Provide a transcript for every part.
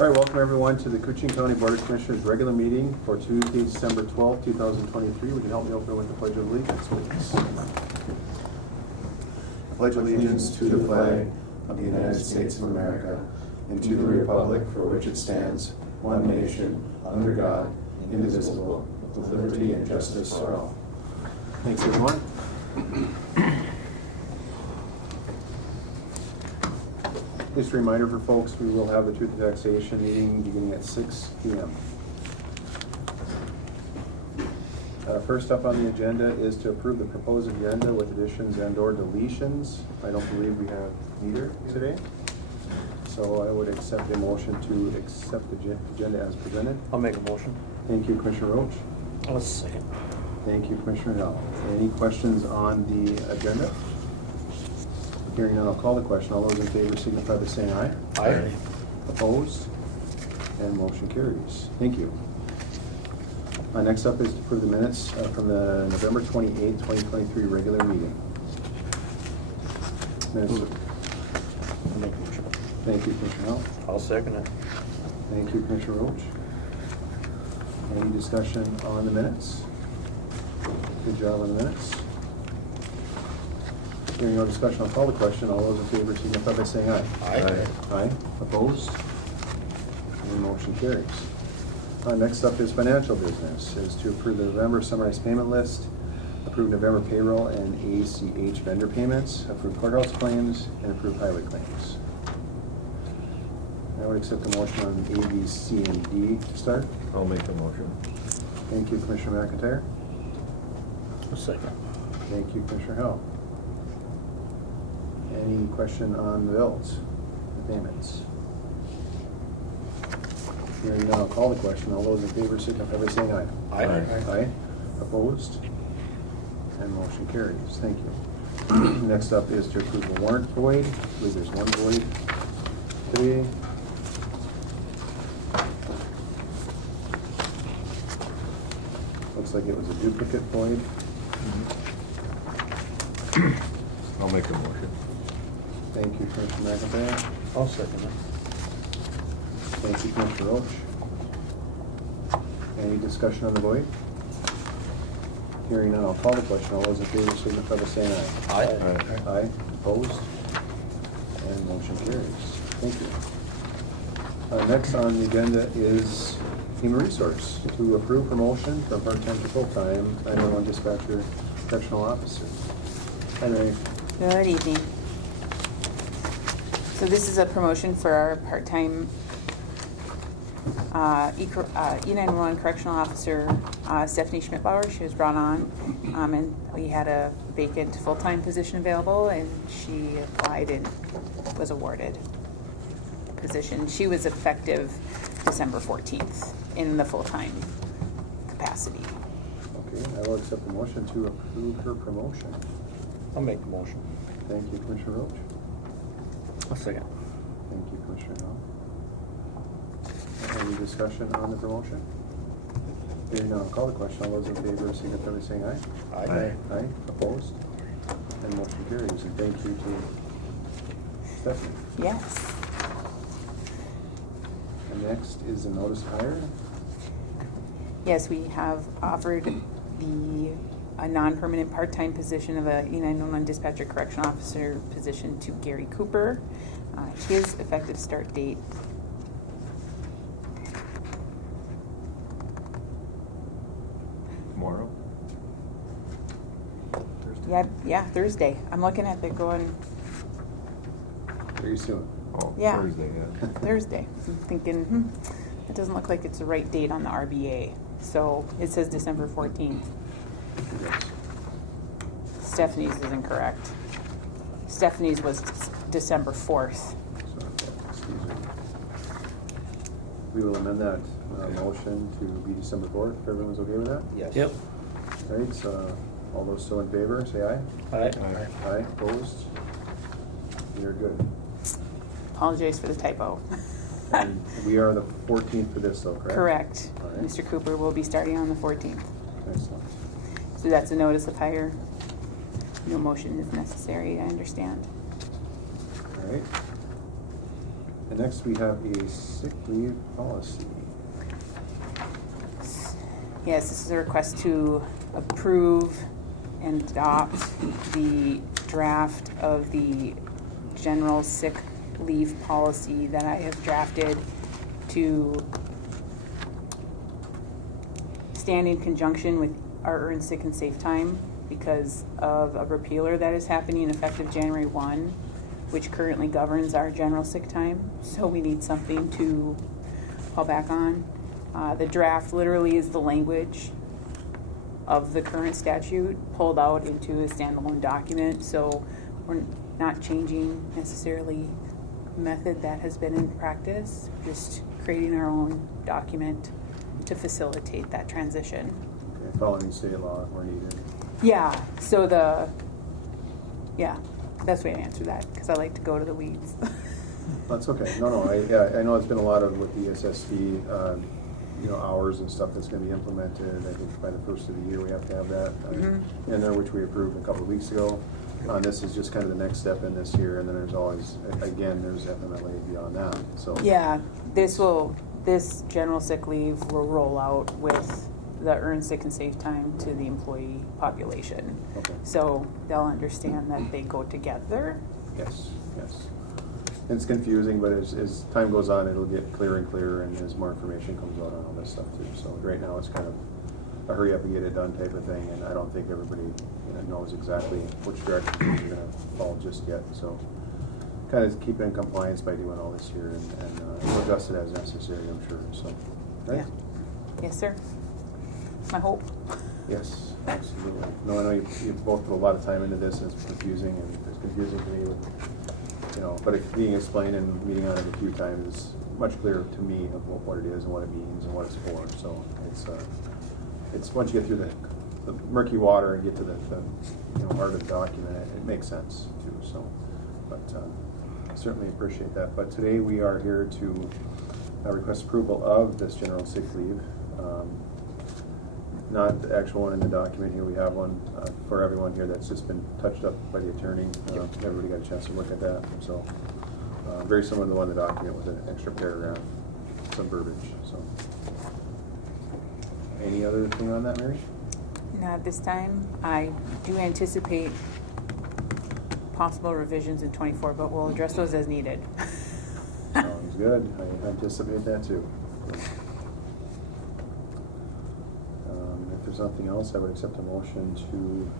All right, welcome everyone to the Koochiching County Board of Commissioners regular meeting for Tuesday, December 12th, 2023. Would you help me open with the Pledge of Allegiance, please? I pledge allegiance to the flag of the United States of America and to the republic for which it stands, one nation, under God, indivisible, with liberty and justice for all. Thanks, everyone. Just a reminder for folks, we will have the Truth and Taxation meeting beginning at 6 p.m. First up on the agenda is to approve the proposed agenda with additions and/or deletions. I don't believe we have either today. So I would accept a motion to accept the agenda as presented. I'll make a motion. Thank you, Commissioner Roach. I'll second. Thank you, Commissioner Hill. Any questions on the agenda? Hearing none, I'll call the question. All those in favor signify by saying aye. Aye. Opposed? And motion carries. Thank you. Next up is to approve the minutes from the November 28, 2023 regular meeting. Minutes. I'll make a motion. Thank you, Commissioner Hill. I'll second it. Thank you, Commissioner Roach. Any discussion on the minutes? Good job on the minutes. Hearing no discussion, I'll call the question. All those in favor signify by saying aye. Aye. Aye. Opposed? And motion carries. Next up is financial business, is to approve the November summarized payment list, approve November payroll and ACH vendor payments, approve courthouse claims, and approve highway claims. I would accept the motion on A, B, C, and D to start. I'll make the motion. Thank you, Commissioner McIntyre. I'll second. Thank you, Commissioner Hill. Any question on the bills, the payments? Hearing none, I'll call the question. All those in favor signify by saying aye. Aye. Aye. Opposed? And motion carries. Thank you. Next up is to approve the warrant void. I believe there's one void today. Looks like it was a duplicate void. I'll make the motion. Thank you, Commissioner McIntyre. I'll second it. Thank you, Commissioner Roach. Any discussion on the void? Hearing none, I'll call the question. All those in favor signify by saying aye. Aye. Aye. Opposed? And motion carries. Thank you. Next on the agenda is human resource to approve promotion from part-time to full-time 911 dispatcher correctional officer. Hi, Mary. Good evening. So this is a promotion for our part-time E911 correctional officer, Stephanie Schmidbauer. She was brought on, and we had a vacant full-time position available, and she applied and was awarded the position. She was effective December 14th in the full-time capacity. Okay, I will accept the motion to approve her promotion. I'll make the motion. Thank you, Commissioner Roach. I'll second. Thank you, Commissioner Hill. Any discussion on the promotion? Hearing none, I'll call the question. All those in favor signify by saying aye. Aye. Aye. Opposed? And motion carries. And thank you to Stephanie. Yes. And next is the notice to hire. Yes, we have offered a non-permanent part-time position of a E911 dispatcher correction officer position to Gary Cooper. His effective start date Tomorrow? Thursday? yeah, Thursday. I'm looking at it going Very soon. Oh, Yeah. Thursday, yeah. Thursday. I'm thinking, it doesn't look like it's the right date on the RBA. So it says December 14th. Yes. Stephanie's is incorrect. Stephanie's was December 4th. So, excuse me. We will amend that motion to be December 4th, if everyone's okay with that. Yes. Yep. All right, so all those still in favor, say aye. Aye. Aye. Opposed? You're good. Apologize for the typo. And we are the 14th for this, though, correct? Correct. All right. Mr. Cooper will be starting on the 14th. Excellent. So that's a notice of hire. No motion is necessary, I understand. All right. And next we have a sick leave policy. Yes, this is a request to approve and adopt the draft of the general sick leave policy that I have drafted to stand in conjunction with our earned sick and safe time because of a repealer that is happening effective January 1, which currently governs our general sick time. So we need something to fall back on. The draft literally is the language of the current statute pulled out into a standalone document. So we're not changing necessarily method that has been in practice, just creating our own document to facilitate that transition. Okay, following state law where needed. Yeah, so that's the way to answer that, because I like to go to the weeds. That's okay. No, I know it's been a lot of with the ESSD, hours and stuff that's gonna be implemented. I think by the first of the year, we have to have that in there, which we approved a couple of weeks ago. This is just kind of the next step in this year, and then there's always, again, there's FMLA beyond that, so. Yeah, this general sick leave will roll out with the earned sick and safe time to the employee population. Okay. So they'll understand that they go together. Yes. It's confusing, but as time goes on, it'll get clearer and clearer, and as more information comes out on all this stuff too. So right now, it's kind of a hurry up and get it done type of thing, and I don't think everybody knows exactly which direction things are gonna fall just yet. So kind of keep in compliance by doing all this here, and we'll adjust it as necessary, I'm sure, so. Right? Yeah. Yes, sir. My hope. Yes, absolutely. No, I know you've both put a lot of time into this, and it's confusing, and it's confusing to me, but it being explained and meeting on it a few times is much clearer to me of what it is and what it means and what it's for. So it's once you get through the murky water and get to the heart of the document, it makes sense too. So, but I certainly appreciate that. But today we are here to request approval of this general sick leave. Not the actual one in the document here. We have one for everyone here that's just been touched up by the attorney. Everybody got a chance to look at that. So very similar to the one in the document with an extra paragraph, some verbiage. So any other thing on that, Mary? Not this time. I do anticipate possible revisions in 24, but we'll address those as needed. Sounds good. I anticipate that too. If there's nothing else, I would accept a motion to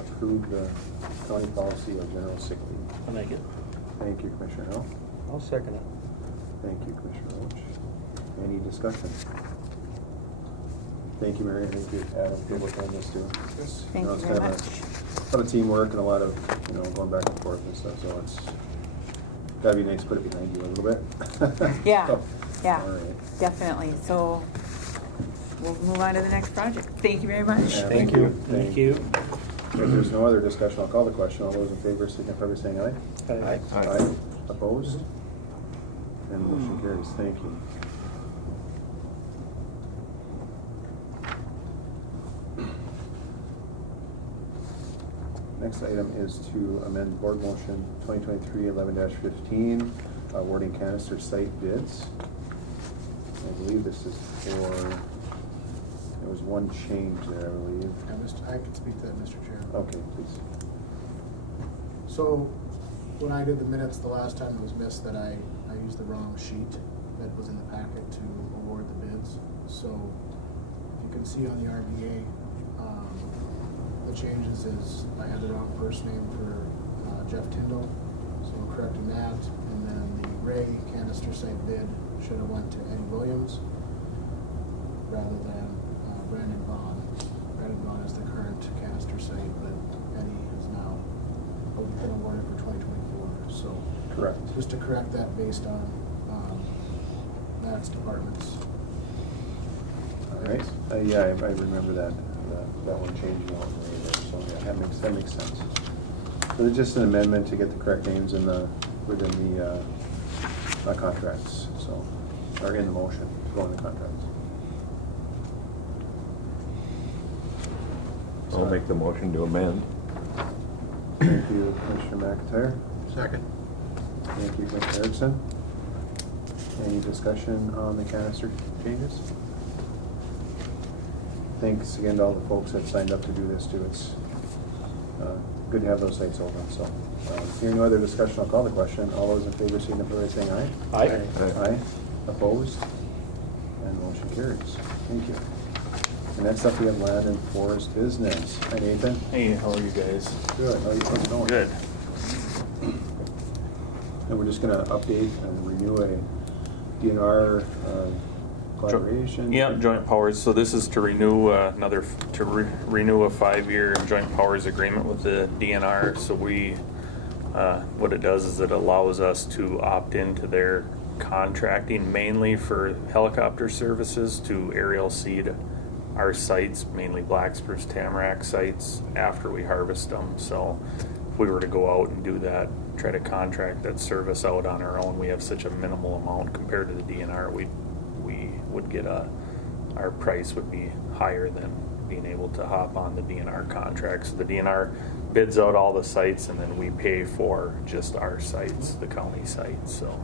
approve the county policy of general sick leave. I'll make it. Thank you, Commissioner Hill. I'll second it. Thank you, Commissioner Roach. Any discussion? Thank you, Mary. I think you added good work on this too. Thank you It's very kind much. of a lot of teamwork and a lot of going back and forth and stuff. So it's gotta be nice to put it behind you a little bit. Yeah, So, yeah, all right. definitely. So we'll move on to the next project. Thank you very much. Yeah, Thank you. Thank you. If there's no other discussion, I'll call the question. All those in favor signify by saying aye. Aye. Aye. Opposed? And motion carries. Thank you. Next item is to amend board motion 2023-11-15, awarding canister site bids. I believe this is for, there was one change there, I believe. I can speak to that, Mr. Chair. Okay, please. So, when I did the minutes the last time, it was missed that I used the wrong sheet that was in the packet to award the bids. So, if you can see on the RBA, the changes is I had the wrong first name for Jeff Tyndall, so I'm correcting that. And then the Ray canister site bid should have went to Eddie Williams rather than Brandon Vaughn. Brandon Vaughn is the current canister site, but Eddie is now been awarded for 2024. So Correct. just to correct that based on Matt's departments. All right. Yeah, I remember that one changing all the way there. So yeah, that makes sense. So it's just an amendment to get the correct names within the contracts. So, or in the motion to go in the contracts. I'll make the motion to amend. Thank you, Commissioner McIntyre. Second. Thank you, Commissioner Erickson. Any discussion on the canister changes? Thanks again to all the folks that signed up to do this too. It's good to have those sites open, so. Hearing no other discussion, I'll call the question. All those in favor signify by saying aye. Aye. Aye. Opposed? And motion carries. Thank you. And next up, we have land and forest business. Hi, Nathan. Hey, how are you guys? Good. How are you folks doing? Good. And we're just gonna update and renew a DNR collaboration. Yeah, joint powers. So this is to renew renew a 5-year joint powers agreement with the DNR. So we, what it does is it allows us to opt into their contracting mainly for helicopter services to aerial seed our sites, mainly black spruce tamarack sites, after we harvest them. So if we were to go out and do that, try to contract that service out on our own, we have such a minimal amount compared to the DNR. We would get our price would be higher than being able to hop on the DNR contract. So the DNR bids out all the sites, and then we pay for just our sites, the county sites. So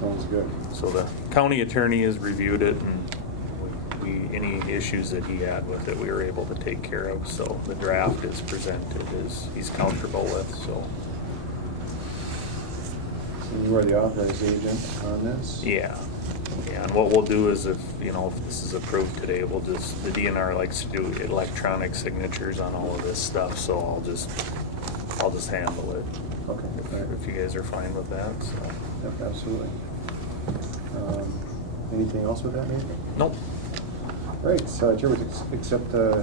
Sounds good. the county attorney has reviewed it, and any issues that he had with it, we were able to take care of. So the draft is presented as he's comfortable with. So You are the authorized agent on this? yeah, and what we'll do is if this is approved today, the DNR likes to do electronic signatures on all of this stuff. So I'll just handle it. Okay. All right. If you guys are fine with that. So Yep, absolutely. Anything else with that, Nathan? nope. Right, so Chair would accept the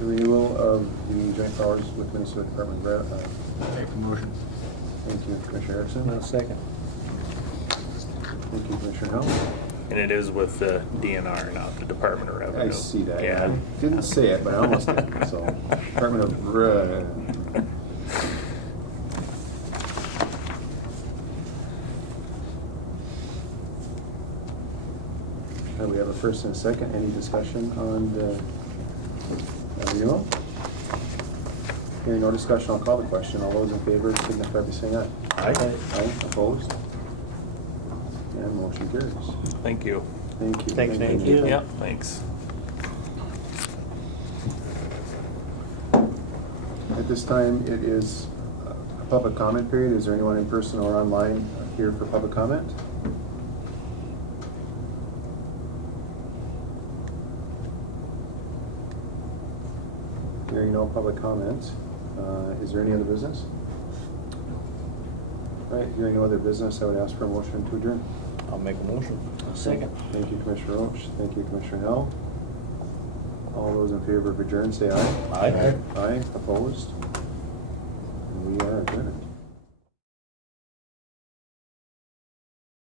renewal of the joint powers with Minnesota Department of Make a motion. Thank you, Commissioner Erickson. I'll second. Thank you, Commissioner Howell. And it is with the DNR, not the Department of Revenue. I see that. Yeah. I didn't say it, but I almost did. So, Department of we have a first and a second. Any discussion on the renewal? Hearing no discussion, I'll call the question. All those in favor signify by saying aye. Aye. Aye. Opposed? And motion carries. Thank you. Thank you. Thanks, Nate. Thank you. Yep, thanks. At this time, it is a public comment period. Is there anyone in person or online here for public comment? Hearing no public comment, is there any other business? All right, hearing no other business, I would ask for a motion to adjourn. I'll make a motion. I'll second. Thank you, Commissioner Roach. Thank you, Commissioner Hell. All those in favor of adjourn, say aye. Aye. Aye, opposed?